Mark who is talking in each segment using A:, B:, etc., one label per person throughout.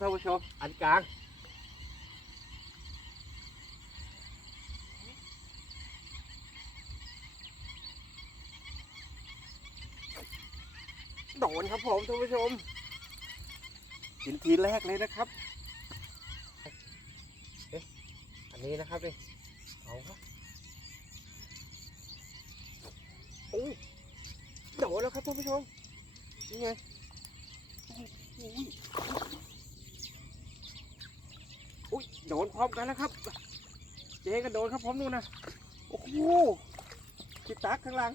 A: ท่านผู้ชมอันกลางโดนครับผมท่านผู้ชมกินทีแรกเลยนะครับเอ๊ะอันนี้นะครับนี่เอาครับโอ้โดนแล้วครับท่านผู้ชมนี่ไง อุ้ยโดนพร้อมกันแล้วครับ เจ๊ก็โดนครับพร้อมนู่นนะโอ้โหคิดตักข้างล่าง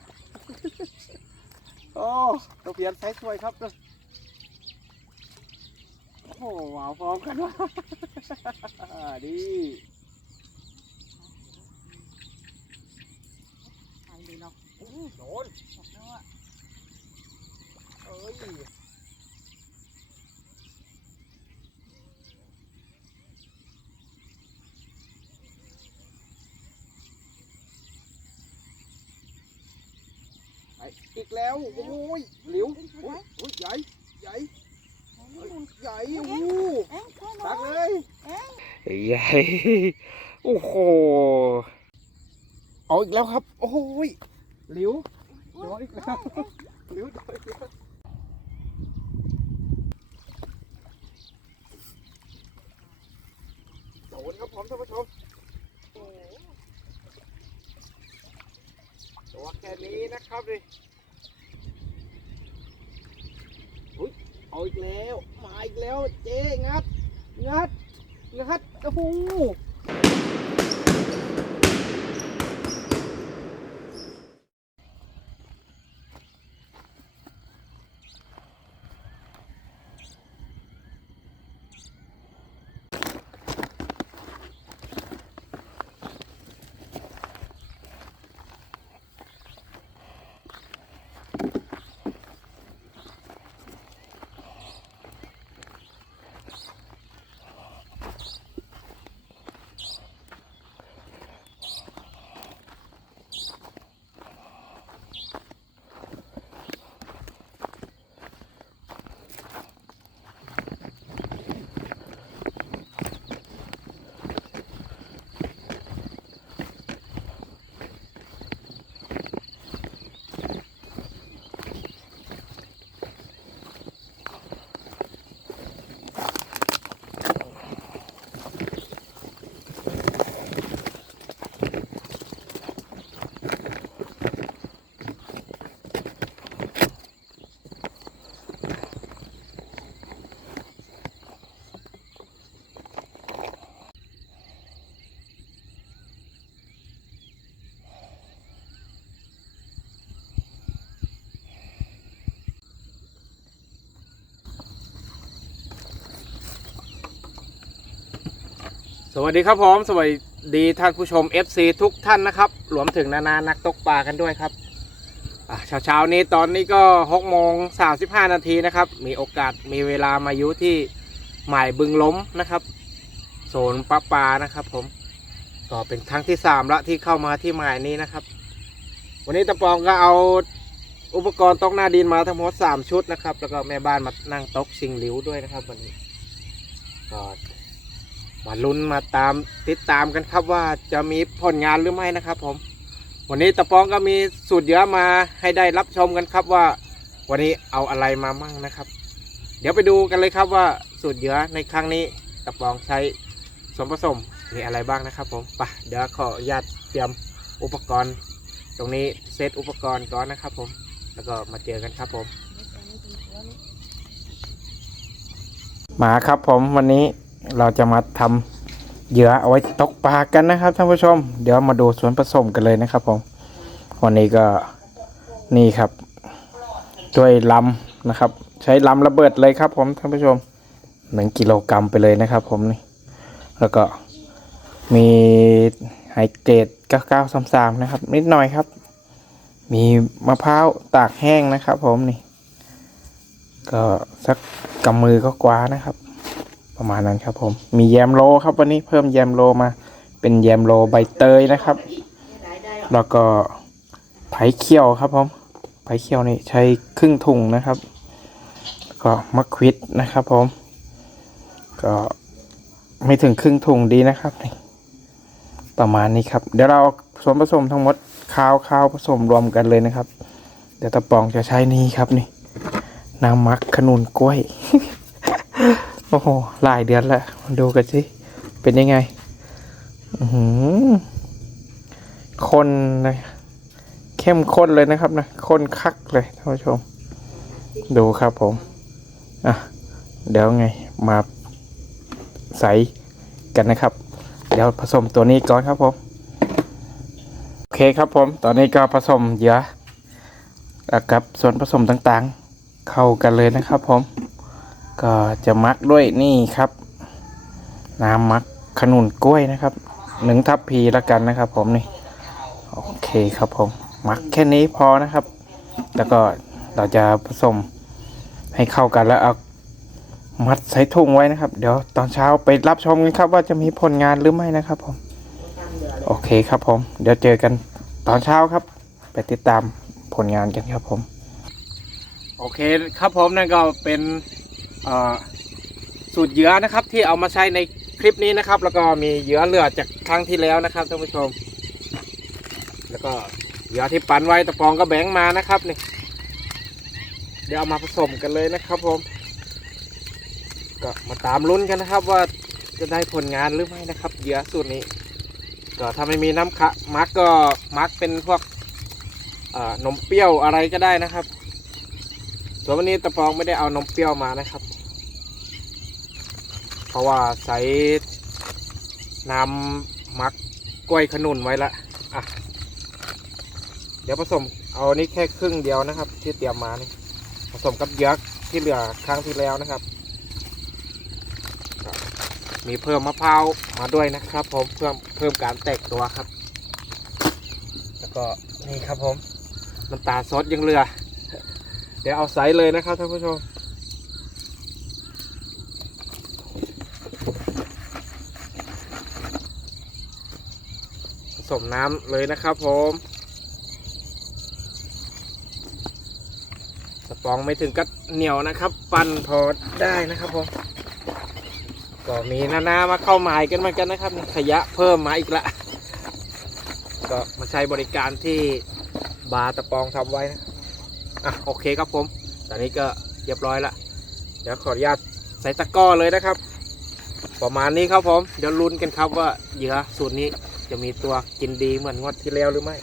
A: โอ้ตัวเพียนไซส์สวยครับโอ้โหว้าวพร้อมกันว่ะดี
B: ไปเลยเนาะ
A: อู้โดน
B: บอกแล้วว่า
A: เอ้ยไป อีกแล้ว โอ้ยหลิวโอ้ยโอ้ยใหญ่ ใหญ่
B: เอ้
A: เอ้ย
B: ย
A: ใหญ่โอ้โห
B: เอ้ยช่วยหน่
A: ตั
B: อกย
A: เลย
B: เอ้ย
A: ใหญ่ โอ้โห เอาอีกแล้วครับ โอ้ยหลิวโดนอีกแล้วหลิวโดนอีกแล้วโดนครับผมท่านผู้ชมโอ้โหตัวแค่นี้นะครับดิอุ้ย เอาอีกแล้ว มาอีกแล้วเจ๊งัด งัด งัด โอ้โห สวัสดีครับผมสวัสดีท่านผู้ชม FC ทุกท่านนะครับรวมถึงนานานักตกปลากันด้วยครับเช้าเช้านี้ตอนนี้ก็6โมง35 นาทีนะครับ มีโอกาสมีเวลามายู่ที่หมายบึงล้มนะครับโซนปลาปลานะครับผมก็เป็นครั้งที่3ละที่เข้ามาที่หมายนี้นะครับ วันนี้ตะปองก็เอาอุปกรณ์ตกหน้าดินมาทั้งหมด3ชุดนะครับ แล้วก็แม่บ้านมานั่งตกชิงหลิวด้วยนะครับ วันนี้ก็ มาลุ้นมาตามติดตามกันครับว่าจะมีผลงานหรือไม่นะครับ ผม วันนี้ตะปองก็มีสูตรเยอะมาให้ได้รับชมกันครับว่า วันนี้เอาอะไรมามั่งนะครับ เดี๋ยวไปดูกันเลยครับว่าสูตรเยอะในครั้งนี้ตะปองใช้ส่วนผสมมีอะไรบ้างนะครับผมไปเดี๋ยวขออนุญาตเตรียมอุปกรณ์ ตรงนี้เซตอุปกรณ์ก่อนนะครับ ผม แล้วก็มาเจอกันครับผม มาครับผมวันนี้ เราจะมาทำเหยื่อเอาไว้ตกปลากันนะครับท่านผู้ชม เดี๋ยวมาดูส่วนผสมกันเลยนะครับผมวันนี้ก็นี่ครับด้วยลำนะครับ ใช้ลำระเบิดเลยครับผมท่านผู้ชมหนึ่งกิโลกรัมไปเลยนะครับผมนี่แล้วก็มีไฮเกรด9933นะครับ นิดหน่อยครับ มีมะพร้าวตากแห้งนะครับ ผมนี่ ก็สักกำมือก็กว่านะครับ ประมาณนั้นครับผม มีแยมโลครับวันนี้เพิ่มแยมโลมา เป็นแยมโลใบเตยนะครับ แล้วก็ไผ่เขียวครับผมไผ่เขียวนี่ใช้ครึ่งถุงนะครับก็มะควิดนะครับผม ก็ไม่ถึงครึ่งถุงดีนะครับนี่ประมาณนี้ครับ เดี๋ยวเราส่วนผสมทั้งหมดข้าวข้าวผสมรวมกันเลยนะครับ เดี๋ยวตะปองจะใช้นี่ครับนี่น้ำมักขนุนกล้วย โอ้โหหลายเดือนแล้วมาดูกันสิ เป็นยังไงหือคนนะเข้มข้นเลยนะครับนะข้นคักเลยท่านผู้ชม ดูครับผม อะ เดี๋ยวไงมาใส่กันนะครับ เดี๋ยวผสมตัวนี้ก่อนครับผม โอเคครับผม ตอนนี้ก็ผสมเหยื่อกับส่วนผสมต่างๆ เข้ากันเลยนะครับผม ก็จะมักด้วยนี่ครับ น้ำมักขนุนกล้วยนะครับหนึ่งทัพพีละกันนะครับ ผมนี่โอเคครับผมมักแค่นี้พอนะครับ แล้วก็เราจะผสมให้เข้ากันแล้วเอามัดใส่ถุงไว้นะครับ เดี๋ยวตอนเช้าไปรับชมกันครับ ว่าจะมีผลงานหรือไม่นะครับ ผม โอเคครับผม เดี๋ยวเจอกันตอนเช้าครับ ไปติดตามผลงานกันครับผม โอเคครับผมนั่นก็เป็น สูตรเหยื่อนะครับที่เอามาใช้ในคลิปนี้นะครับ แล้วก็มีเหยื่อเหลือจากครั้งที่แล้วนะครับท่านผู้ชม แล้วก็เหยื่อที่ปั่นไว้ตะปองก็แบ่งมานะครับนี่เดี๋ยวเอามาผสมกันเลยนะครับผม ก็มาตามลุ้นกันนะครับว่าจะได้ผลงานหรือไม่นะครับเหยื่อสูตรนี้ ก็ถ้าไม่มีน้ำคะมักก็มักเป็นพวกนมเปรี้ยวอะไรก็ได้นะครับส่วนวันนี้ตะปองไม่ได้เอานมเปรี้ยวมานะครับ ราะว่าใส่น้ำมักกล้วยขนุนไว้ละอะเดี๋ยวผสมเอานี่แค่ครึ่งเดียวนะครับ ที่เตรียมมานี่ผสมกับเยอะที่เหลือครั้งที่แล้วนะครับ มีเพิ่มมะพร้าวมาด้วยนะครับ ผมเพิ่มเพิ่มการแตกตัวครับ แล้วก็นี่ครับผมน้ำตาลซดยังเหลือ เดี๋ยวเอาใส่เลยนะครับท่านผู้ชม สมน้ำเลยนะครับผมสปองไม่ถึงกับเหนียวนะครับ ปั่นพอได้นะครับผมก็มีนานามาเข้าหมายกันเหมือนกันนะครับขยะเพิ่มมาอีกละก็มาใช้บริการที่บาร์ตะปองทำไว้นะอะโอเคครับผม ตอนนี้ก็เรียบร้อยละเดี๋ยวขออนุญาตใส่ตะก้อเลยนะครับ ประมาณนี้ครับผม เดี๋ยวลุ้นกันครับว่าเหยื่อสูตรนี้ จะมีตัวกินดีเหมือนงวดที่แล้วหรือไม่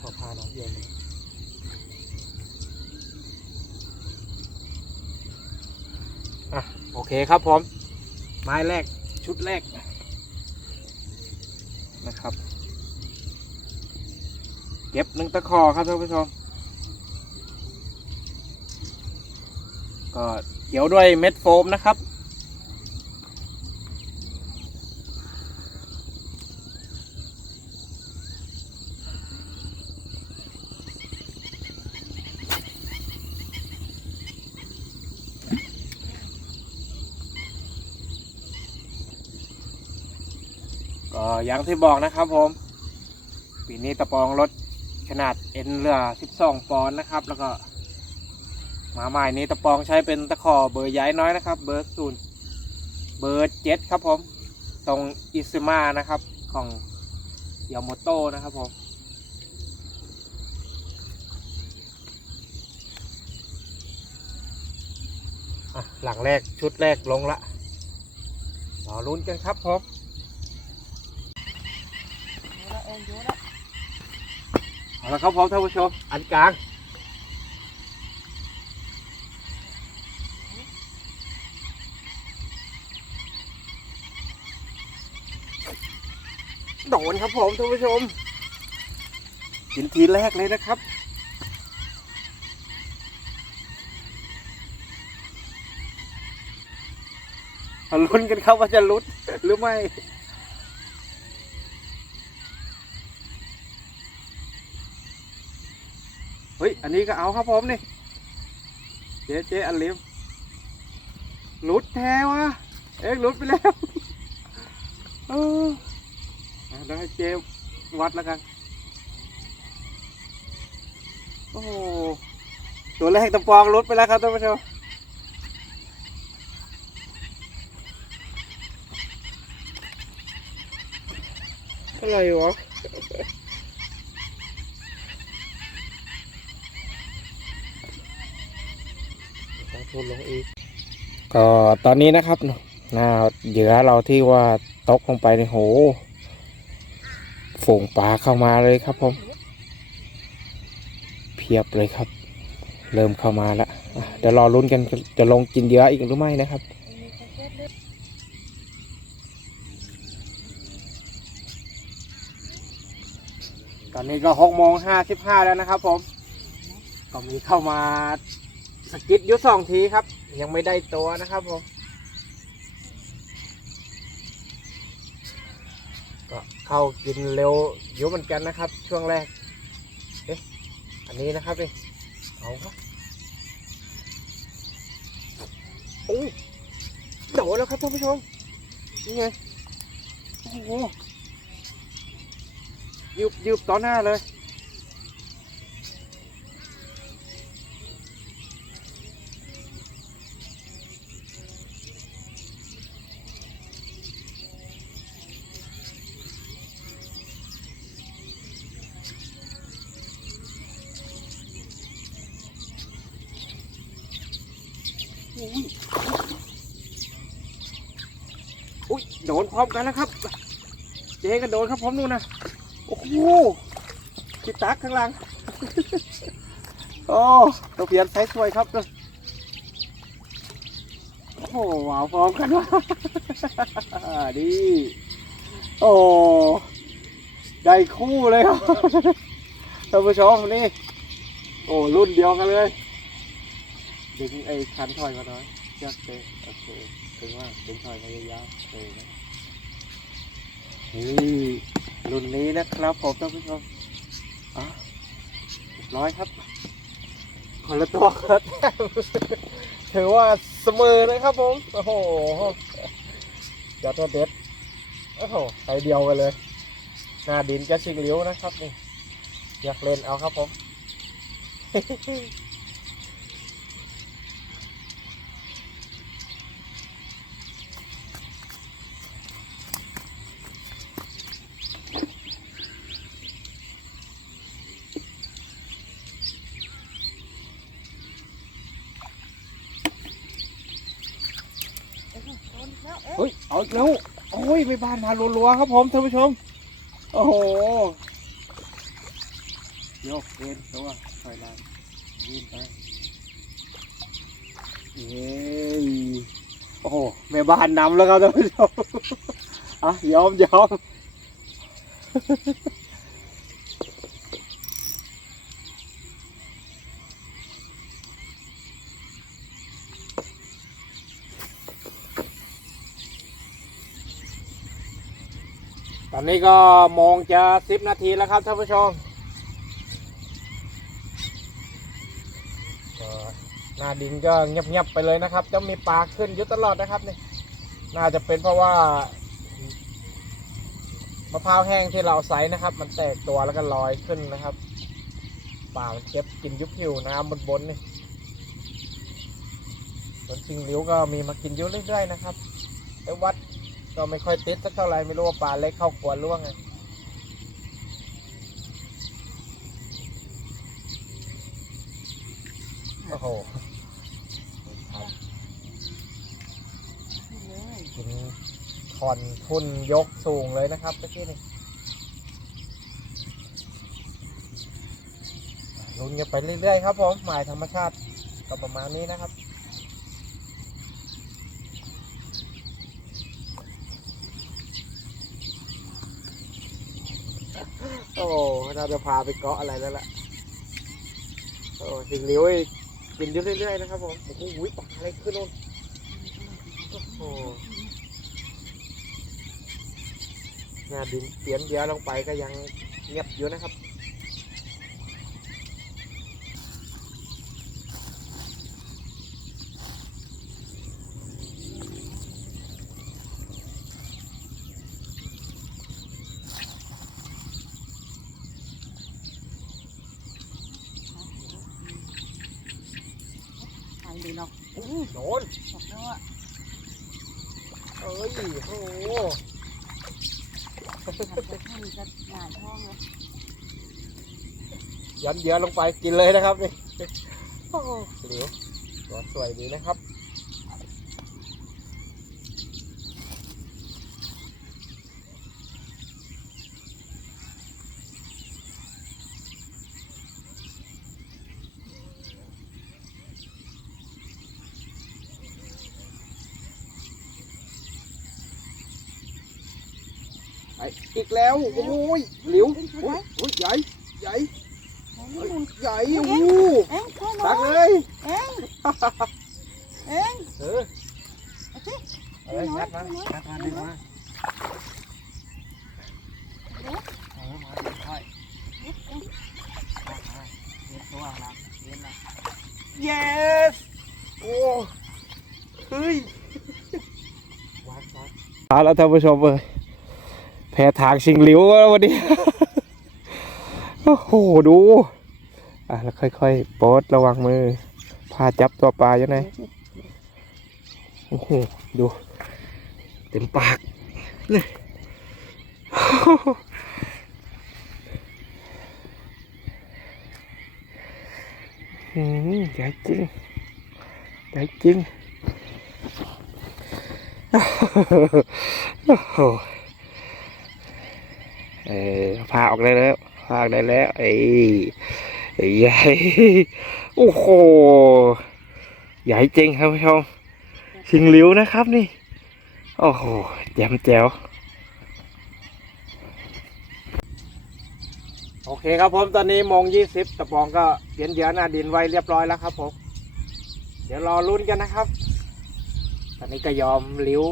A: ขอพาน้องเย็นอะโอ เคครับผมไม้แรกชุดแรกนะครับ เก็บหนึ่งตะขอครับท่านผู้ชมก็เกี่ยวด้วยเม็ดโฟมนะครับ ก็ อย่างที่บอกนะครับผม ปีนี้ตะปองลดขนาดเอ็นเหลือ 12 ปอนด์นะครับ แล้วก็ มาใหม่นี้ตะปองใช้เป็นตะขอเบอร์ใหญ่น้อยนะครับ เบอร์ศูนย์เบอร์เจ็ดครับผมตรงอิซึมานะครับของยาโมโต้นะครับผมหลังแรกชุดแรกลงละรอลุ้นกันครับผม
B: เอา
A: ละครับผมท่านผู้ชม อันกลาง โดนครับผมท่านผู้ชม กินทีแรกเลยนะครับ มาลุ้นกันครับว่าจะลุดหรือไม่ ฮ้ย อั นี้ก็เอาครับผมนี่ เจ๊เจ๊อันลิมหลุดแท้วะเอ็กหลุดไปแล้วเออเอาเดี๋ยวให้เจ๊วัดแล้วกัน โอ้โหตัวแรกตะปองหลุดไปแล้วครับท่านผู้ชมอะไรวะ ทุนลงอีก ก็ตอนนี้นะครับหน้าเหยื่อเราที่ว่าตกลงไปในโหฝูงปลาเข้ามาเลยครับผมเพียบเลยครับ เริ่มเข้ามาแล้วอะเดี๋ยวรอลุ้นกันจะลงกินเหยื่ออีกหรือไม่นะครับ
B: มีแค่เล็ดเล็ด
A: ตอนนี้ก็หกโมงห้าสิบห้าแล้วนะครับผม ก็มีเข้ามา สกิดอยุสองทีครับ ยังไม่ได้ตัวนะครับผมก็เข้ากินเร็วเยอะเหมือนกันนะครับ ช่วงแรกเอ๊ะอันนี้นะครับนี่เอาครับโอ้โดดแล้วครับท่านผู้ชมนี่ไงโอ้โหยืบยืบต่อหน้าเลย พร้อมกันนะครับ เจ๊ก็โดนครับผมนู่นนะโอ้โหคิดตักข้างหล่างโอ้ตัวเปลี่ยนไซส์สวยครับโอ้โหว้าวพร้อมกันวะดีโอ้ได้คู่เลยครับท่านผู้ชมนี่โอ้รุ่นเดียวกันเลยดึงไอ้คันถอยมาหน่อยเชือกเตะโอเคถึงว่าดึงถอยมายาวๆเลยนะ นี่รุ่นนี้นะครับผมท่านผู้ชมอะร้อยครับคนละตัวคนละแต้มถือว่าเสมอเลยครับผม โอ้โหยอดเด็ดโอ้โหไปเดียวกันเลยหน้าดินจะชิงเลี้ยวนะครับนี่อยากเล่นเอาครับผม
B: เอ๊ะโดนอีกแล้วเอ๊ะ
A: เฮ้ย เอาอีก แล้ว โอ้ยไปบ้านมาลัวๆครับผมท่านผู้ชม โอ้โหโยกเอ็นตัวถอยหลังยืนไปเย้ยโอ้โหแม่บ้านนำแล้วครับท่านผู้ชมอะยอมยอม ตอนนี้ก็โมงจะสิบนาทีแล้วครับท่านผู้ชมหน้าดินก็เงียบๆไปเลยนะครับจะมีปลาขึ้นอยู่ตลอดนะครับนี่น่าจะเป็นเพราะว่ามะพร้าวแห้งที่เราใส่นะครับ มันแตกตัวแล้วก็ลอยขึ้นนะครับปลามันเจ็บกินยุบผิวน้ำบนบนๆนี่ส่วนชิงหลิวก็มีมากินอยู่เรื่อยๆนะครับไอ้วัด ก็ไม่ค่อยติดสักเท่าไหร่ไม่รู้ว่าปลาเล็กเข้าขวดล่วงไงโอ้โหครั
B: นี่เลย
A: กินคอนทุนยกสูงเลยนะครับเมื่อกี้นี่ลุ้นกันไปเรื่อยๆครับผมหมายธรรมชาติก็ประมาณนี้นะครับ โอ้เราจะพาไปเกาะอะไรแล้วล่ะโอ้ถึงเลี้ยวอีกกินเยอะเรื่อยๆนะครับผมโอ้โหปลาอะไรขึ้นนู่นโอ้โหน้าดินเปลี่ยนเดียวลงไปก็ยังเงียบอยู่นะครับ
B: อืม
A: โดน
B: บอกแล้วอะ
A: เอ้ยโอ้โห
B: อยากจะให้มันจะหงายท้องเลย
A: ยันเยอะลงไปกินเลยนะครับนี่
B: โอ้โห
A: เหลียวตัวสวยดีนะครับ แล้วโอ้ยหลิวโอ้ยโอ้ยใหญ่ใหญ่ใหญ่โอ้โห
B: เอ็งช่วยหน่
A: ตั
B: อก
A: เลย
B: เอ็งเอ็ง
A: เออ
B: เอาสิ
A: เอาเลยงัดมา
B: ช่วยหน่อย
A: งัดมาดึงมาเออมาค่อยมามาเลี้ยงตัวหลังเลี้ยงนะ yes โอ้เฮ้ยวัดวัด เอาแล้วท่านผู้ชมเอ้ย แพ้ทางชิงหลิวแล้ววันนี้ โอ้โห ดู อะ แล้วค่อยๆป๊ดระวังมือ พาจับตัวปลาอยู่ไหนโอ้โห ดู เต็มปากเลยอืมใหญ่จริงใหญ่จริงโอ้โห ออพาออกได้แล้วพาออกได้แล้วไอ้ใหญ่โอ้โหใหญ่จริงครับผู้ชมชิงหลิวนะครับนี่ โอ้โหแจ่มแจ๋วโอเคครับผมตอนนี้โมงยี่สิบตะปองก็เย็นเยือหน้าดินไว้เรียบร้อยแล้วครับผม เดี๋ยวรอลุ้นกันนะครับ ตอนนี้ก็ยอมหลิว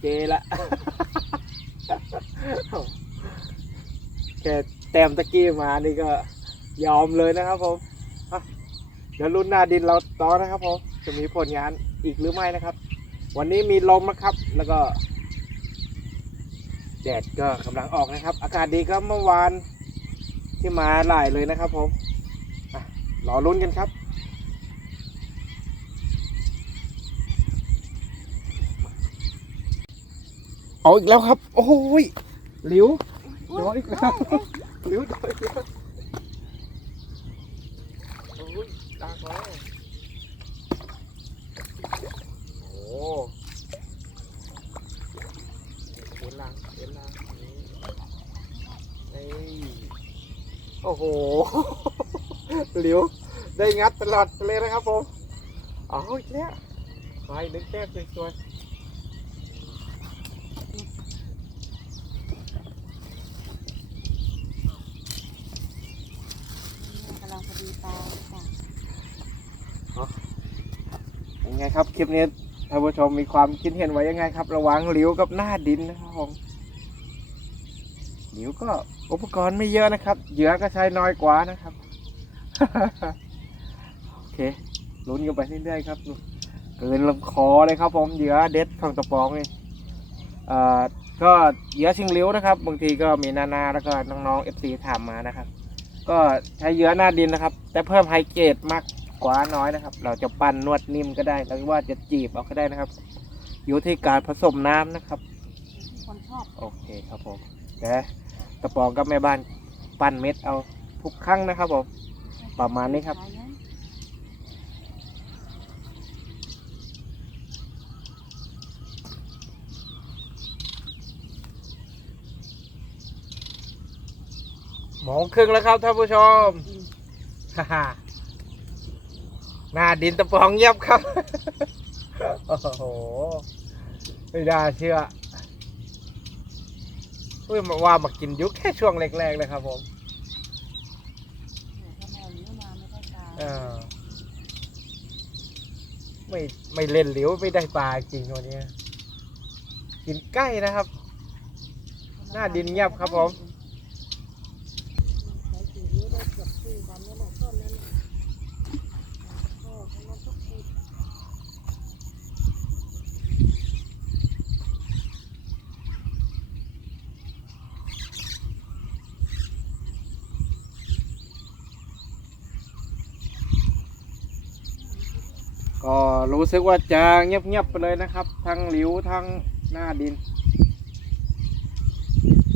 A: เจละ แค่แต้มตะกี้มานี่ก็ยอมเลยนะครับผมเดี๋ยวลุ้นหน้าดินเราต่อนะครับผมจะมีผลงานอีกหรือไม่นะครับ วันนี้มีลมนะครับ แล้วก็แดดก็กำลังออกนะครับ อากาศดีครับเมื่อวานที่มาหลายเลยนะครับผมอะรอลุ้นกันครับเอาอีกแล้วครับ โอ้ยหลิว นอีกแล้วหิวโดนอีกแล้วโอ้ยตาคอโอ้เห็นลังเห็นลังนี่โอ้โหหลิวได้งัดตลอดเลยนะครับผมเอาอีกแล้วไปนึกแก้มสวยๆ
B: กำลังพอดีปลาจ้ะ
A: ยังไง ครับคลิปนี้ท่านผู้ชมมีความคิดเห็นไว้ยังไงครับ ระว่างหลิวกับหน้าดินนะครับผมหลิวก็อุปกรณ์ไม่เยอะนะครับ เหยื่อก็ใช้น้อยกว่านะครับ โอเคลุ้นกันไปเรื่อยๆครับเกินลำคอเลยครับ ผมเหยื่อเด็ดของตะปองนี่เอ่อก็เหยื่อชิงหลิวนะครับ บางทีก็มีนานาแล้วก็น้องๆเอฟซีถามมานะครับ ก็ใช้เหยื่อหน้าดินนะครับ แต่เพิ่มไฮเกรดมาก กว่าน้อยนะครับ เราจะปั้นนวดนิ่มก็ได้หรือว่าจะจีบเอาก็ได้นะครับ อยู่ที่การผสมน้ำนะครับ
B: คนชอบ
A: โอเคครับผมแต่กระป๋องกับแม่บ้านปั้นเม็ดเอาทุกครั้งนะครับผมประมาณนี้ครับ
B: ขายนะ
A: หมองครึ่งแล้วครับท่านผู้ชม
B: กิน
A: ฮ่าฮ่า หน้าดินตะปองเงียบครับ โอ้โห ไม่ได้เชื่อเฮ้ยมาว่ามากินยุคแค่ช่วงแรกๆเลยครับผม
B: เดี๋ยวถ้าแมวเลี้ยวมาไม่ได้ปลา
A: เออไม่ไม่เล่นเหลียวไม่ได้ปลาจริงวันนี้ กินใกล้นะครับ หน้าดินเงียบครับผม
B: ใช้สีเลี้ยวได้เกือบครึ่งวันแล้วแหละต้นนั้นน่ะพ่อเขานั้นทุกที
A: ก็ รู้สึกว่าจะเงียบๆไปเลยนะครับ ทั้งหลิวทั้งหน้าดิน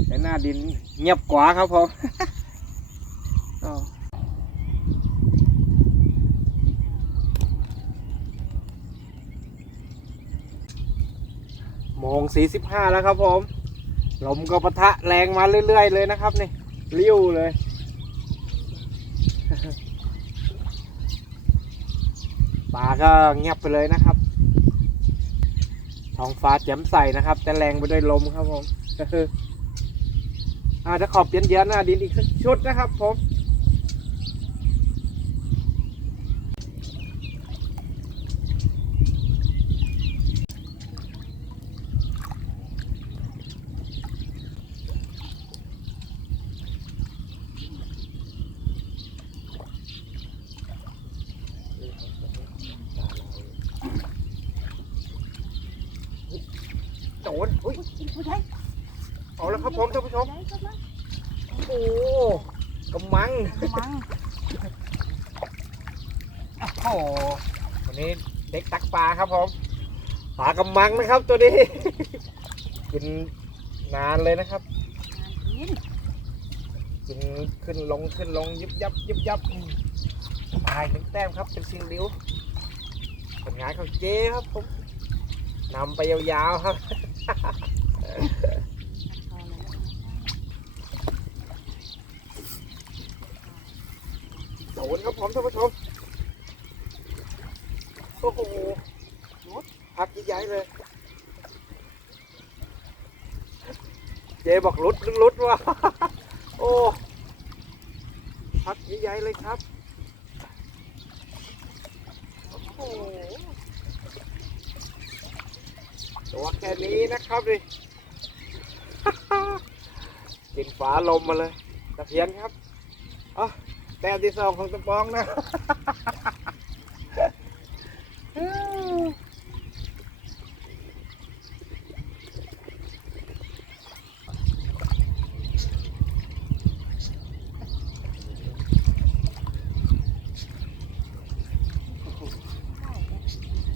A: แต่หน้าดินเงียบกว่าครับผมอ้าวโมงสี่สิบห้าแล้วครับผม ลมก็ปะทะแรงมาเรื่อยๆเลยนะครับนี่ริ้วเลย ป่าก็เงียบไปเลยนะครับ ท้องฟ้าแจ่มใสนะครับ แต่แรงไปด้วยลมครับผมอ่าจะขอบเย็นเย็นๆหน้าดินอีกสักชุดนะครับผม โดนอุ้ย
B: ผู้ชาย
A: เอาแล้วครับผมท่านผู้ชม
B: ผู้ชาย
A: โอ้กำมัง
B: กำลัง
A: โหวันนี้เด็กตักปลาครับผมปลากำมังนะครับ ตัวนี้ กินนานเลยนะครับ
B: กิน
A: ขึ้นลงขึ้นลงยิบยับยิบยับตายหนึ่งแต้มครับ เป็นซิงริ้วผลงานของเจ๊ครับผมนำไปยาวๆครับโดนครับผมท่านผู้ชม โอ้โหพักใหญ่ๆเลย เจบอกรุดนึงรุดว่ะโอ้พักใหญ่ๆเลยครับ โอ้โหตัวแค่นี้นะครับดิกินฝาลมมาเลยตะเพียนครับอะแต้มที่สองของตะปองนะ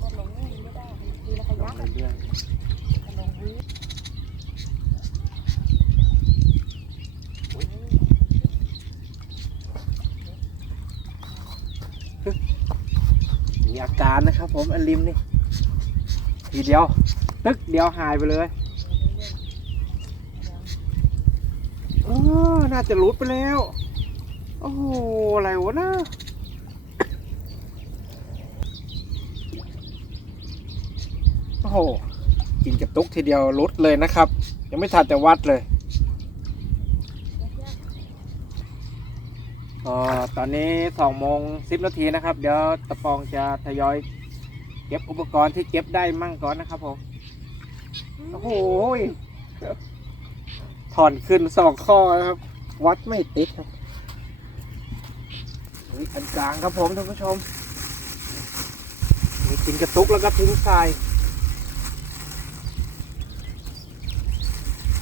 B: ก็ลงนี่ไม่ได้ทีละขยักก็ลงวิ
A: มีอาการนะครับผม อันริมนี่ทีเดียว ตึกเดียวหายไปเลยอ๋อน่าจะหลุดไปแล้ว โอ้โห อะไรวะนะโอ้โห กินกระตุกทีเดียวหลุดเลยนะครับ ยังไม่ทันแต่วัดเลยก็ตอนนี้สองโมงสิบนาทีนะครับ เดี๋ยวตะปองจะทยอย เก็บอุปกรณ์ที่เก็บได้มั่งก่อนนะครับผมโอ้โหยถอนขึ้นสองข้อนะครับ วัดไม่ติดครับนี่อันกลางครับผมท่านผู้ชมมีกินกระตุกแล้วก็ทิ้งทราย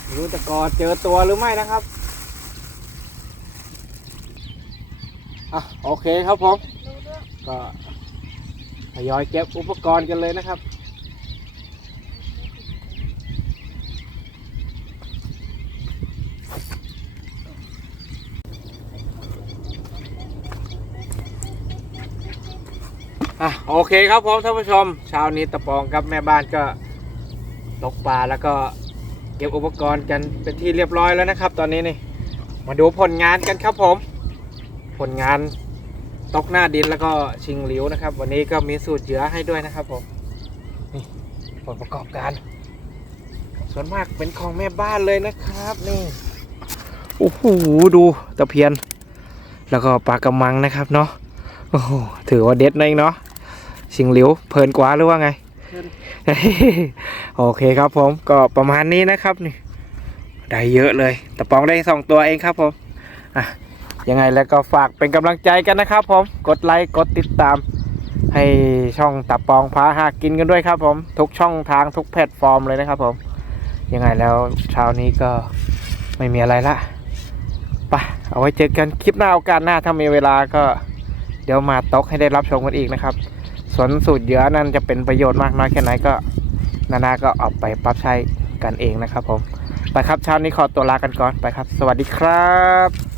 A: ไม่รู้จะกอเจอตัวหรือไม่นะครับอะโอเคครับผมก็ ทยอยเก็บอุปกรณ์กันเลยนะครับ อะโอเคครับผมท่านผู้ชมเช้านี้ตะปองกับแม่บ้านก็ตกปลาแล้วก็เก็บอุปกรณ์กันเป็นที่เรียบร้อยแล้วนะครับ ตอนนี้นี่มาดูผลงานกันครับผม ผลงาน ตกหน้าดินแล้วก็ชิงหลิวนะครับ วันนี้ก็มีสูตรเหยื่อให้ด้วยนะครับผมนี่ผลประกอบการ ส่วนมากเป็นของแม่บ้านเลยนะครับ นี่โอ้โหดูตะเพียน แล้วก็ปลากระมังนะครับเนาะโอ้โหถือว่าเด็ดนะเองเนาะชิงหลิวเพลินกว่าหรือว่าไงโอเคครับผมก็ประมาณนี้นะครับนี่ได้เยอะเลยตะปองได้สองตัวเองครับผมอะ ยังไงแล้วก็ฝากเป็นกำลังใจกันนะครับผมกดไลค์กดติดตาม ให้ช่องตับปองพาหากินกันด้วยครับผม ทุกช่องทางทุกแพลตฟอร์มเลยนะครับผม ยังไงแล้วเช้านี้ก็ไม่มีอะไรละไปเอาไว้เจอกันคลิปหน้าโอกาสหน้าถ้ามีเวลาก็เดี๋ยวมาตกให้ได้รับชมกันอีกนะครับสวนสูตรเยื่อนั้นจะเป็นประโยชน์มากน้อยแค่ไหนก็นานาก็เอาไปปรับใช้กันเองนะครับผม ไปครับเช้านี้ขอตัวลากันก่อนไปครับ สวัสดีครับ